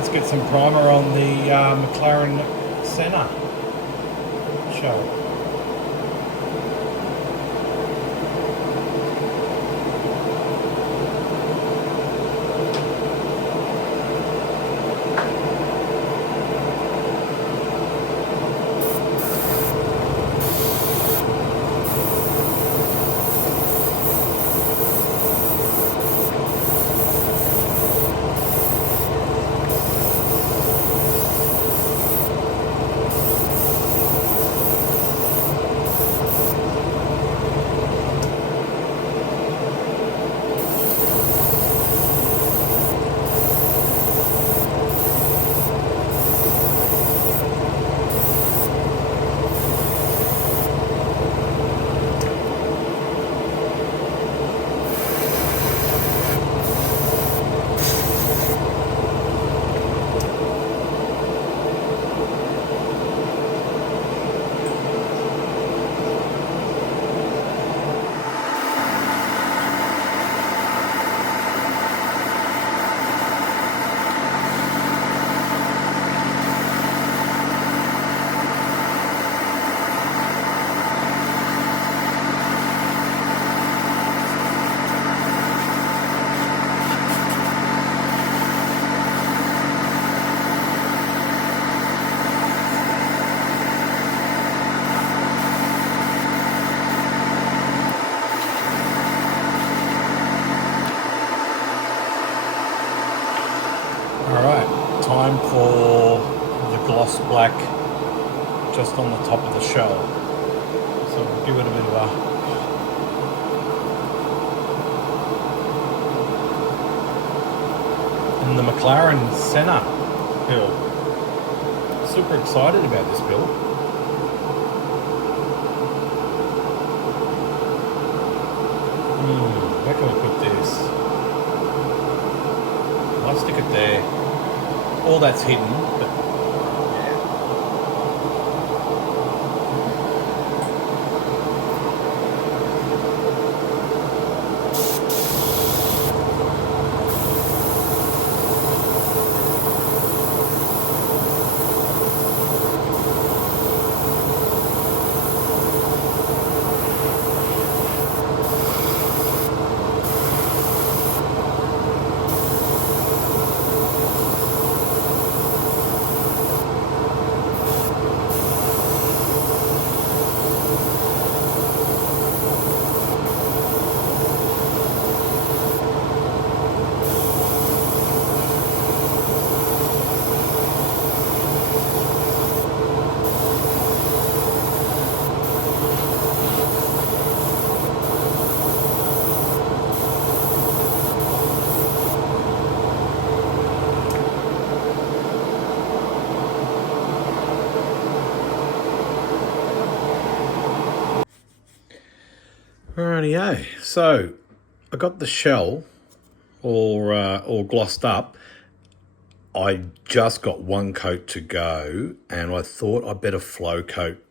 let's get some primer on the McLaren Senna, shall we? Alright, time for the gloss black just on the top of the shell. So we'll give it a bit of a and the McLaren Senna build. Super excited about this build. Where can we put this? I'll stick it there. All that's hidden, but yeah. Rightio, so I got the shell all glossed up. I just got one coat to go, and I thought I better flow coat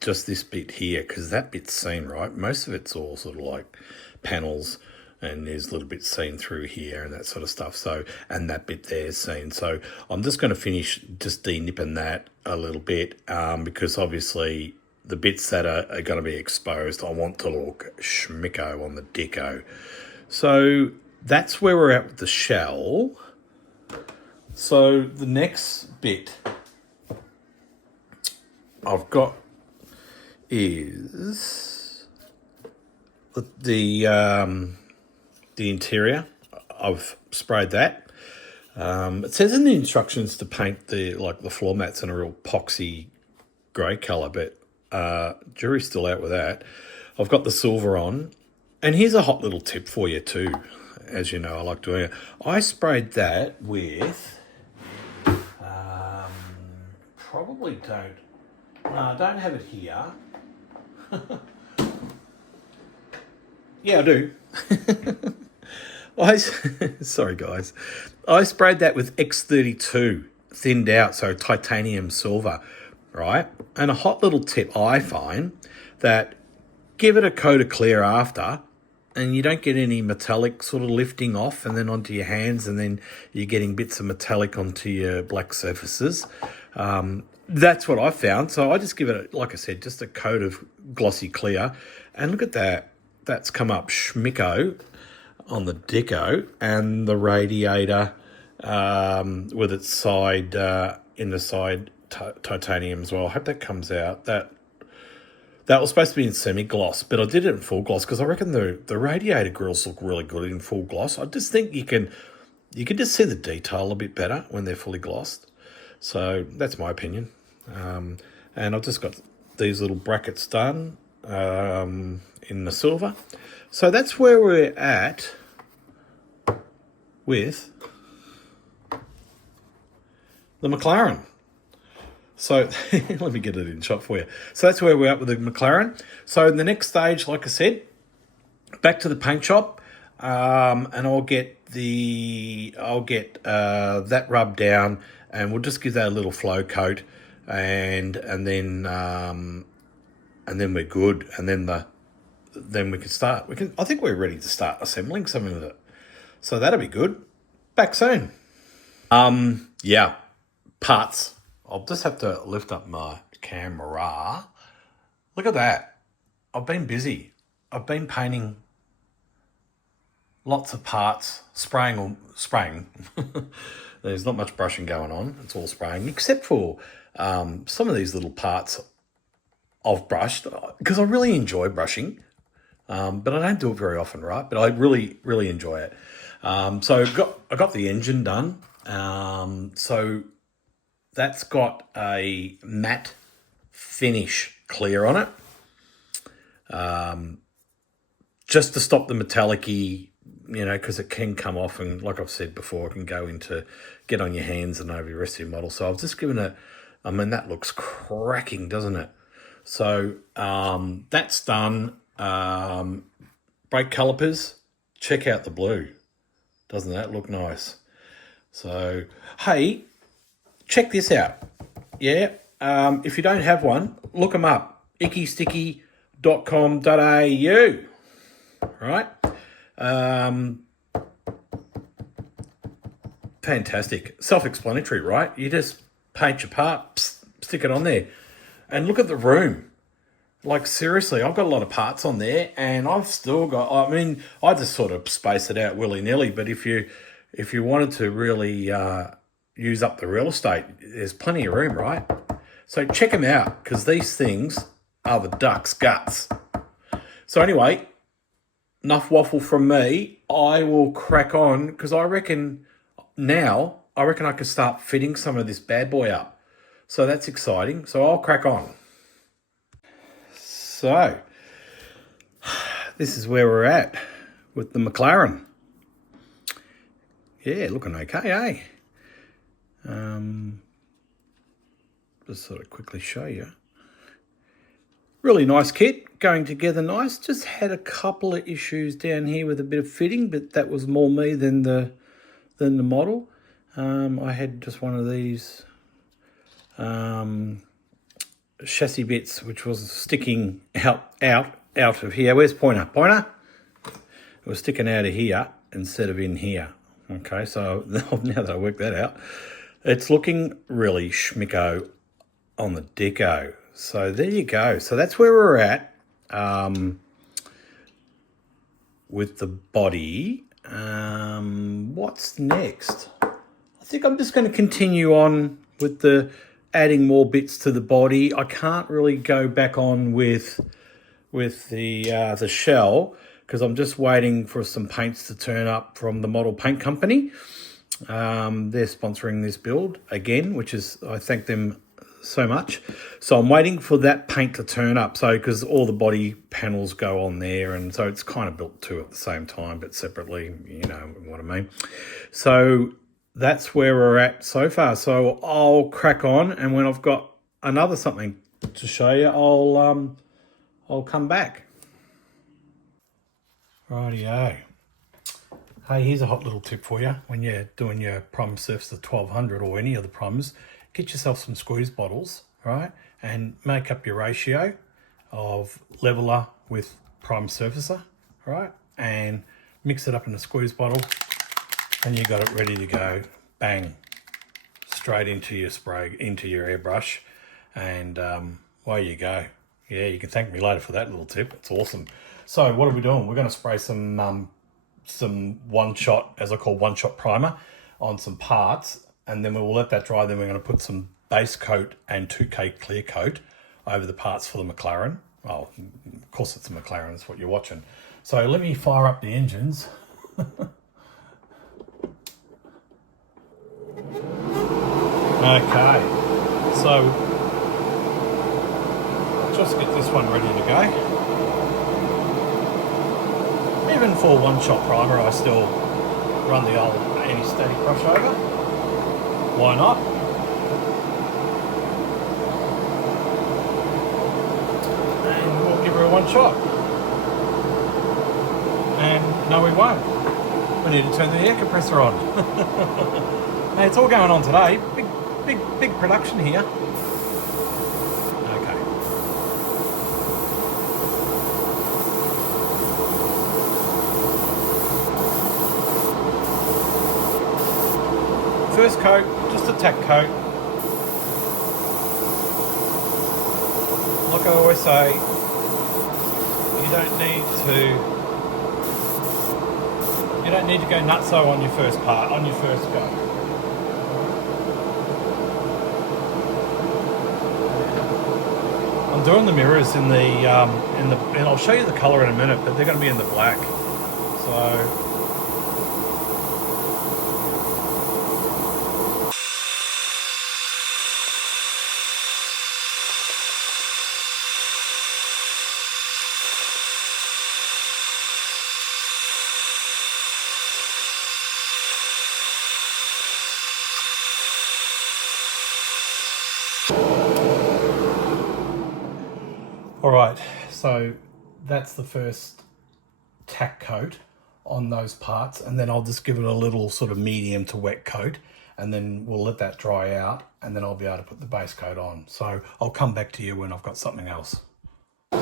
just this bit here because that bit's seen, right? Most of it's all sort of like panels, and there's a little bit seen through here and that sort of stuff. So, and that bit there is seen. So I'm just going to finish just de-nipping that a little bit because obviously the bits that are going to be exposed, I want to look schmicko on the dicko. So that's where we're at with the shell. So the next bit I've got is the interior. I've sprayed that. It says in the instructions to paint the floor mats in a real poxy grey colour, but jury's still out with that. I've got the silver on, and here's a hot little tip for you too. As you know, I like doing it. I sprayed that with probably I don't have it here. Yeah, I do. Sorry guys. I sprayed that with X32 thinned out, so titanium silver, right? And a hot little tip I find that give it a coat of clear after and you don't get any metallic sort of lifting off and then onto your hands, and then you're getting bits of metallic onto your black surfaces. That's what I found. So I just give it, like I said, just a coat of glossy clear. And look at that. That's come up schmicko on the deco, and the radiator with its side, in the side titanium as well. I hope that comes out. That was supposed to be in semi-gloss, but I did it in full gloss because I reckon the radiator grills look really good in full gloss. I just think you can just see the detail a bit better when they're fully glossed. So that's my opinion. And I've just got these little brackets done in the silver. So that's where we're at with the McLaren. So let me get it in shot for you. So that's where we're at with the McLaren. So the next stage, like I said, back to the paint shop, and I'll get that rubbed down, and we'll just give that a little flow coat, and then we're good, and then we can start. I think we're ready to start assembling some of it. So that'll be good. Back soon. Yeah, parts. I'll just have to lift up my camera. Look at that. I've been busy. I've been painting lots of parts, spraying. There's not much brushing going on. It's all spraying, except for some of these little parts I've brushed, because I really enjoy brushing, but I don't do it very often, right? But I really, really enjoy it. So I got the engine done. So that's got a matte finish clear on it, just to stop the metallic-y, because it can come off, and like I've said before, it can get on your hands and over the rest of your model. So I've just given it, that looks cracking, doesn't it? So that's done. Brake calipers, check out the blue. Doesn't that look nice? So, hey, check this out. Yeah, if you don't have one, look them up. ickysticky.com.au. Right? Fantastic. Self-explanatory, right? You just paint your part, stick it on there. And look at the room. Like, seriously, I've got a lot of parts on there, and I've still got, I just sort of space it out willy-nilly, but if you wanted to really use up the real estate, there's plenty of room, right? So check them out, because these things are the duck's guts. So anyway, enough waffle from me. I will crack on, because I reckon I can start fitting some of this bad boy up. So that's exciting. So I'll crack on. So this is where we're at with the McLaren. Yeah, looking okay, eh? Just sort of quickly show you. Really nice kit, going together nice. Just had a couple of issues down here with a bit of fitting, but that was more me than the model. I had just one of these chassis bits which was sticking out of here. Where's Pointer? It was sticking out of here instead of in here. Okay, so now that I worked that out, it's looking really schmicko on the deco. So there you go. So that's where we're at with the body. What's next? I think I'm just going to continue on with the adding more bits to the body. I can't really go back on with the shell, because I'm just waiting for some paints to turn up from the Model Paint Company. They're sponsoring this build again, which is, I thank them so much. So I'm waiting for that paint to turn up, so because all the body panels go on there, and so it's kind of built two at the same time but separately, you know what I mean. So that's where we're at so far. So I'll crack on, and when I've got another something to show you, I'll come back. Rightio. Hey, here's a hot little tip for you. When you're doing your prime surface of 1200 or any of the primes, get yourself some squeeze bottles, right? And make up your ratio of leveler with prime surfacer, right? and mix it up in a squeeze bottle, and you got it ready to go. Bang, straight into your spray, into your airbrush, and away you go. Yeah, you can thank me later for that little tip. It's awesome. So what are we doing? We're going to spray some one-shot, as I call one-shot primer, on some parts, and then we will let that dry. Then we're going to put some base coat and 2K clear coat over the parts for the McLaren. Well, of course it's a McLaren, that's what you're watching. So let me fire up the engines. Okay, so just get this one ready to go. Even for one-shot primer, I still run the old anti-static brush over. Why not? And we'll give her a one-shot. And no, we won't. We need to turn the air compressor on. Hey, it's all going on today. Big production here. Okay. First coat, just a tack coat. Like I always say, you don't need to go nutso on your first part, on your first go. I'm doing the mirrors in the and I'll show you the color in a minute, but they're going to be in the black. So alright, so that's the first tack coat on those parts, and then I'll just give it a little sort of medium to wet coat, and then we'll let that dry out, and then I'll be able to put the base coat on. So I'll come back to you when I've got something else. So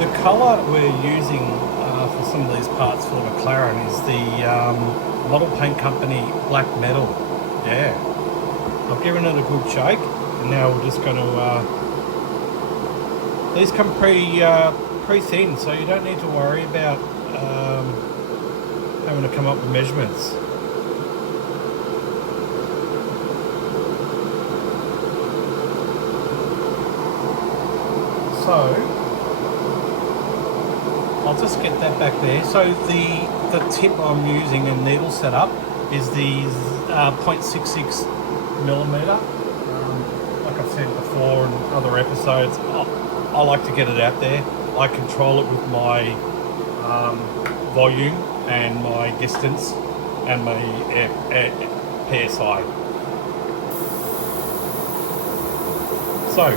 the colour we're using for some of these parts for the McLaren is the Model Paint Company Black Metal. Yeah, I've given it a good shake, and now we're just going to these come pre-thin, so you don't need to worry about having to come up with measurements. So I'll just get that back there. So the tip I'm using and needle setup is the 0.66 millimeter. Like I've said before in other episodes, I like to get it out there. I control it with my volume and my distance and my PSI. So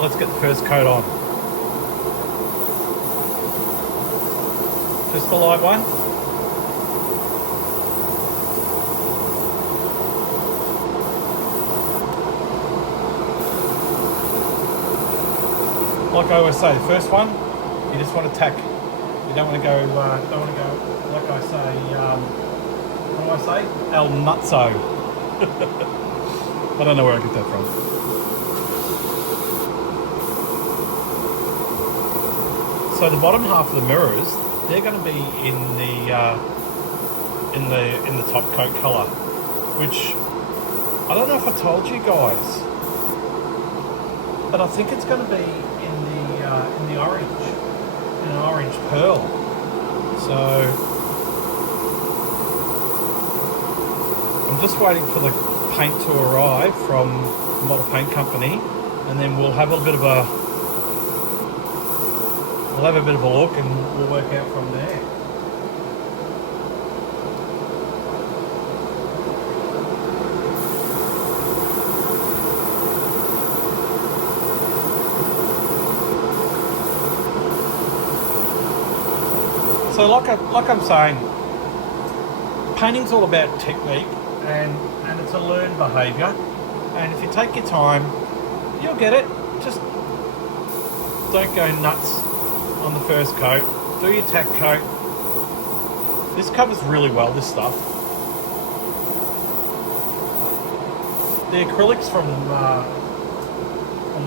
let's get the first coat on. Just the light one. Like I always say, the first one, you just want to tack. You don't want to go, like I say, what do I say? El nutso. I don't know where I get that from. So the bottom half of the mirrors, they're going to be in the top coat colour, which I don't know if I told you guys, but I think it's going to be in the orange, in an orange pearl. So I'm just waiting for the paint to arrive from the Model Paint Company, and then we'll have a bit of a look, and we'll work out from there. So like I'm saying, painting's all about technique, and it's a learned behaviour, and if you take your time, you'll get it. Just don't go nuts on the first coat. do your tack coat. This covers really well, this stuff. The acrylics from the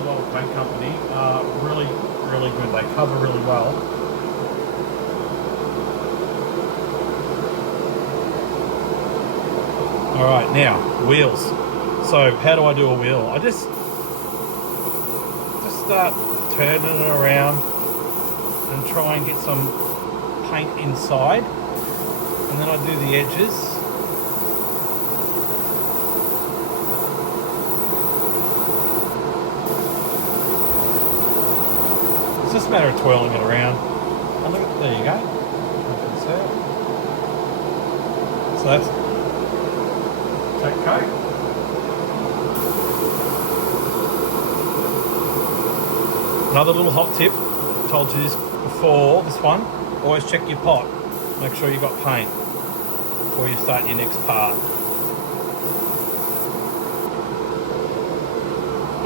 World Paint Company are really, really good. They cover really well. All right, now wheels. So how do I do a wheel? I just start turning it around and try and get some paint inside, and then I do the edges. It's just a matter of twirling it around. And look at, there you go. So that's tack coat. Another little hot tip, I told you this before, this one, always check your pot. Make sure you got paint before you start your next part.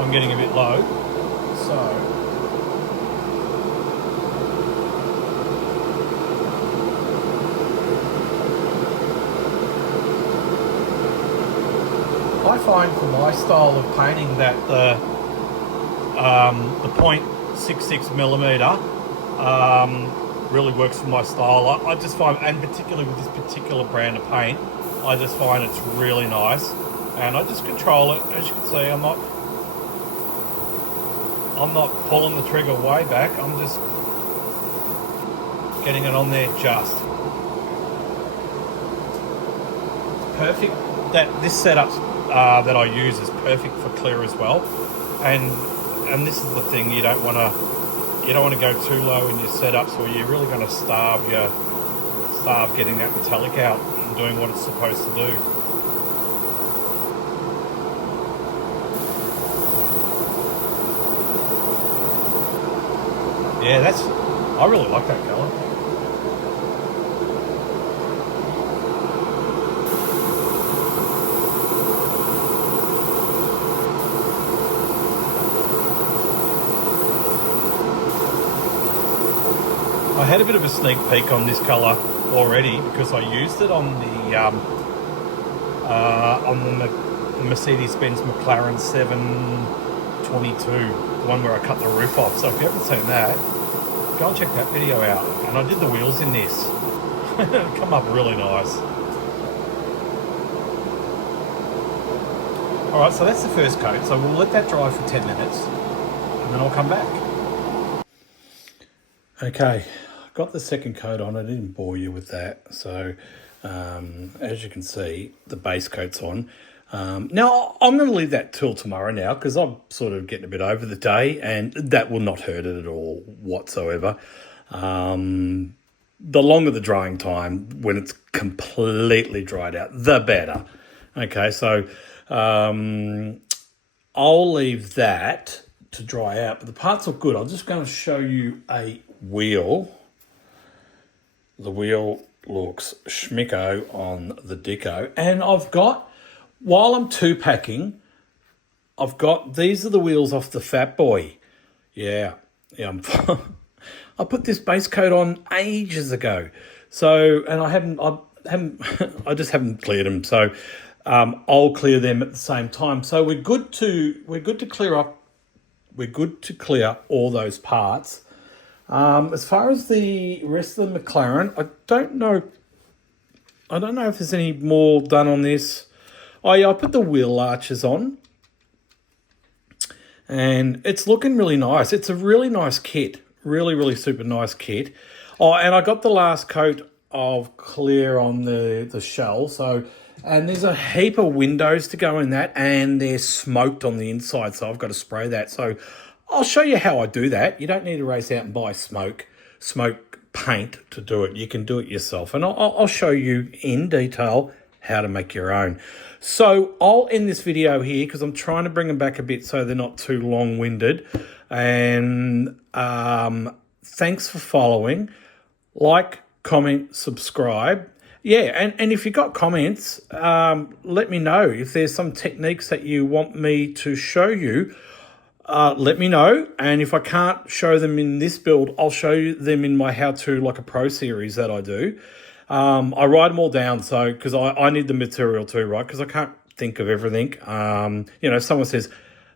I'm getting a bit low, so I find for my style of painting that the 0.66mm really works for my style. I just find, and particularly with this particular brand of paint, I just find it's really nice, and I just control it. As you can see, I'm not pulling the trigger way back. I'm just getting it on there just perfect. This setup that I use is perfect for clear as well, and this is the thing, you don't want to go too low in your setups, or you're really going to starve getting that metallic out and doing what it's supposed to do. Yeah, I really like that colour. I had a bit of a sneak peek on this colour already because I used it on the Mercedes-Benz McLaren 722, the one where I cut the roof off. So if you haven't seen that, go and check that video out. And I did the wheels in this. It come up really nice. All right, so that's the first coat. So we'll let that dry for 10 minutes, and then I'll come back. Okay, got the second coat on. I didn't bore you with that. So as you can see, the base coat's on. Now, I'm going to leave that till tomorrow now because I'm sort of getting a bit over the day, and that will not hurt it at all whatsoever. The longer the drying time, when it's completely dried out, the better. Okay, so I'll leave that to dry out, but the parts look good. I'm just going to show you a wheel. The wheel looks schmicko on the Dicko, and I've got, while I'm two packing, these are the wheels off the Fat Boy. Yeah. I put this base coat on ages ago, so, and I just haven't cleared them. So I'll clear them at the same time. So we're good to clear up. We're good to clear all those parts. As far as the rest of the McLaren, I don't know if there's any more done on this. Oh yeah, I put the wheel arches on, and it's looking really nice. It's a really nice kit, really super nice kit. Oh, and I got the last coat of clear on the shell. So, and there's a heap of windows to go in that, and they're smoked on the inside, so I've got to spray that. So I'll show you how I do that. You don't need to race out and buy smoke paint to do it. You can do it yourself, and I'll show you in detail how to make your own. So I'll end this video here because I'm trying to bring them back a bit so they're not too long-winded. And thanks for following. Like, comment, subscribe. Yeah, and if you've got comments, let me know if there's some techniques that you want me to show you. let me know. And if I can't show them in this build, I'll show you them in my How To Like a Pro series that I do. I write them all down, so because I need the material too, right? Because I can't think of everything. If someone says,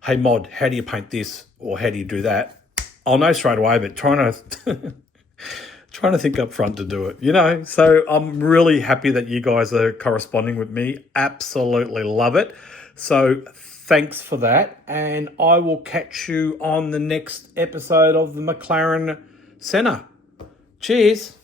hey, Mod, how do you paint this? Or how do you do that? I'll know straight away, but trying to think up front to do it, So I'm really happy that you guys are corresponding with me. Absolutely love it. So thanks for that. And I will catch you on the next episode of the McLaren Senna. Cheers.